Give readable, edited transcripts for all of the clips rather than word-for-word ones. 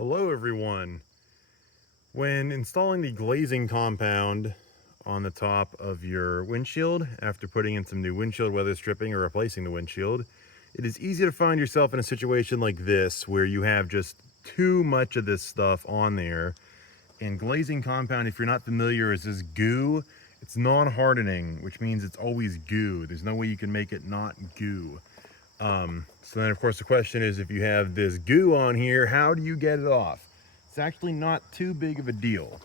Hello everyone. When installing the glazing compound on the top of your windshield after putting in some new windshield weather stripping or replacing the windshield, it is easy to find yourself in a situation like this where you have just too much of this stuff on there. And glazing compound, if you're not familiar, is this goo. It's non-hardening, which means it's always goo. There's no way you can make it not goo. So then of course the question is, if you have this goo on here, how do you get it off? It's actually not too big of a deal.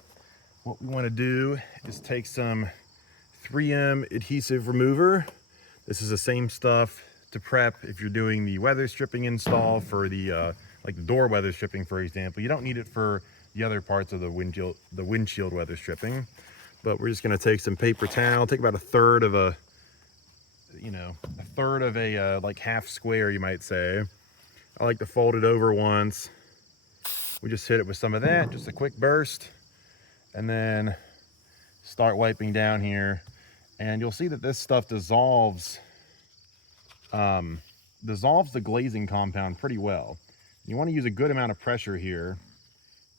What we want to do is take some 3M adhesive remover. This is the same stuff to prep if you're doing the weather stripping install for the like the door weather stripping, for example. You don't need it for the other parts of the windshield weather stripping, but we're just going to take some paper towel, take about a third of a like half square, you might say. I like to fold it over once. We just hit it with some of that, just a quick burst, and then start wiping down here. And you'll see that this stuff dissolves the glazing compound pretty well. You want to use a good amount of pressure here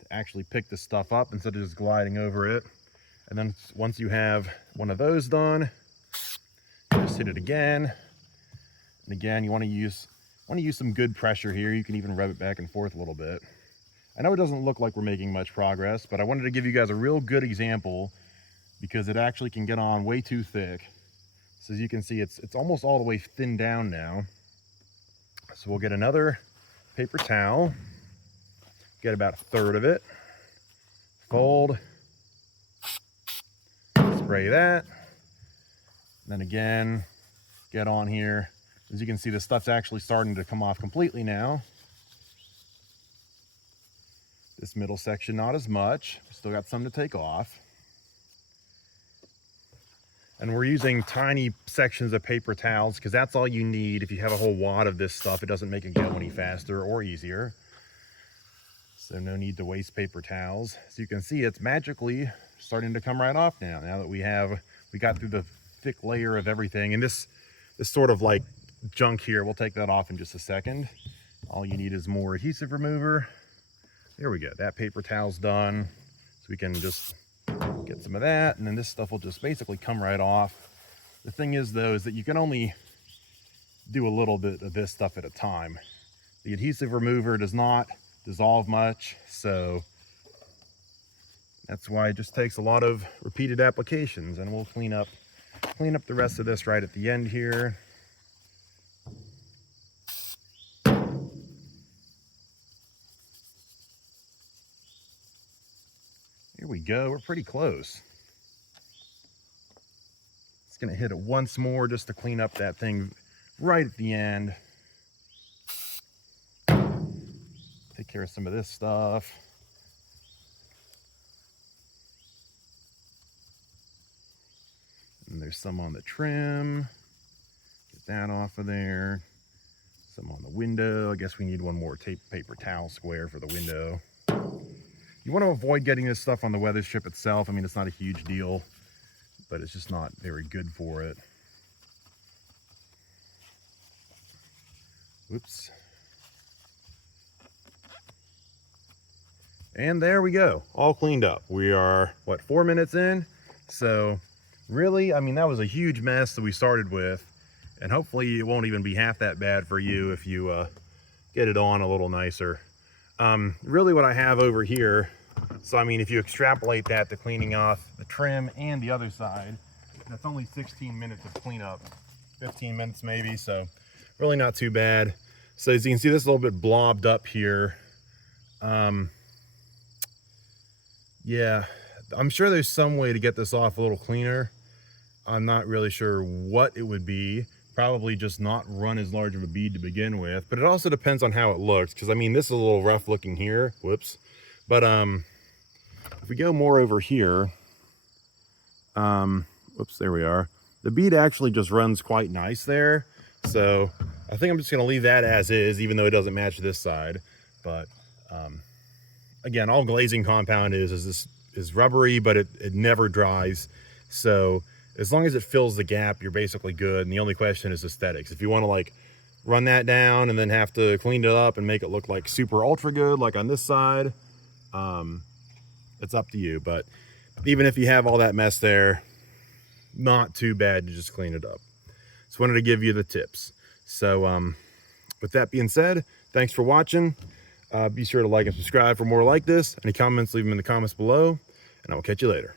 to actually pick this stuff up instead of just gliding over it. And then once you have one of those done, just hit it again. And again, you want to use some good pressure here. You can even rub it back and forth a little bit. I know it doesn't look like we're making much progress, but I wanted to give you guys a real good example because it actually can get on way too thick. So as you can see, it's almost all the way thinned down now. So we'll get another paper towel, get about a third of it, fold, spray that, and then again, get on here. As you can see, the stuff's actually starting to come off completely now. This middle section, not as much. Still got some to take off. And we're using tiny sections of paper towels because that's all you need. If you have a whole wad of this stuff, it doesn't make it go any faster or easier. So no need to waste paper towels. As you can see, it's magically starting to come right off now. Now that we got through the thick layer of everything. And this sort of like junk here, we'll take that off in just a second. All you need is more adhesive remover. There we go, that paper towel's done. So we can just get some of that, and then this stuff will just basically come right off. The thing is though, is that you can only do a little bit of this stuff at a time. The adhesive remover does not dissolve much, so that's why it just takes a lot of repeated applications. And we'll clean up the rest of this right at the end here. Here we go, we're pretty close. It's gonna hit it once more just to clean up that thing right at the end. Take care of some of this stuff. And there's some on the trim. Get that off of there. Some on the window. I guess we need one more paper towel square for the window. You want to avoid getting this stuff on the weather strip itself. I mean, it's not a huge deal, but it's just not very good for it. Oops. And there we go, all cleaned up. We are, what, 4 minutes in? So really, I mean, that was a huge mess that we started with, and hopefully it won't even be half that bad for you if you get it on a little nicer. Really what I have over here, so I mean, if you extrapolate that to cleaning off the trim and the other side, that's only 16 minutes of cleanup, 15 minutes maybe, so really not too bad. So as you can see, this is a little bit blobbed up here. Yeah, I'm sure there's some way to get this off a little cleaner. I'm not really sure what it would be. Probably just not run as large of a bead to begin with, but it also depends on how it looks, because I mean, this is a little rough looking here, whoops. But if we go more over here, whoops, there we are. The bead actually just runs quite nice there. So I think I'm just gonna leave that as is, even though it doesn't match this side. But again, all glazing compound is rubbery, but it never dries. So as long as it fills the gap, you're basically good. And the only question is aesthetics. If you want to like run that down and then have to clean it up and make it look like super ultra good, like on this side. It's up to you, but even if you have all that mess there, not too bad to just clean it up. Just wanted to give you the tips. So with that being said, thanks for watching. Be sure to like and subscribe for more like this. Any comments, leave them in the comments below, and I will catch you later.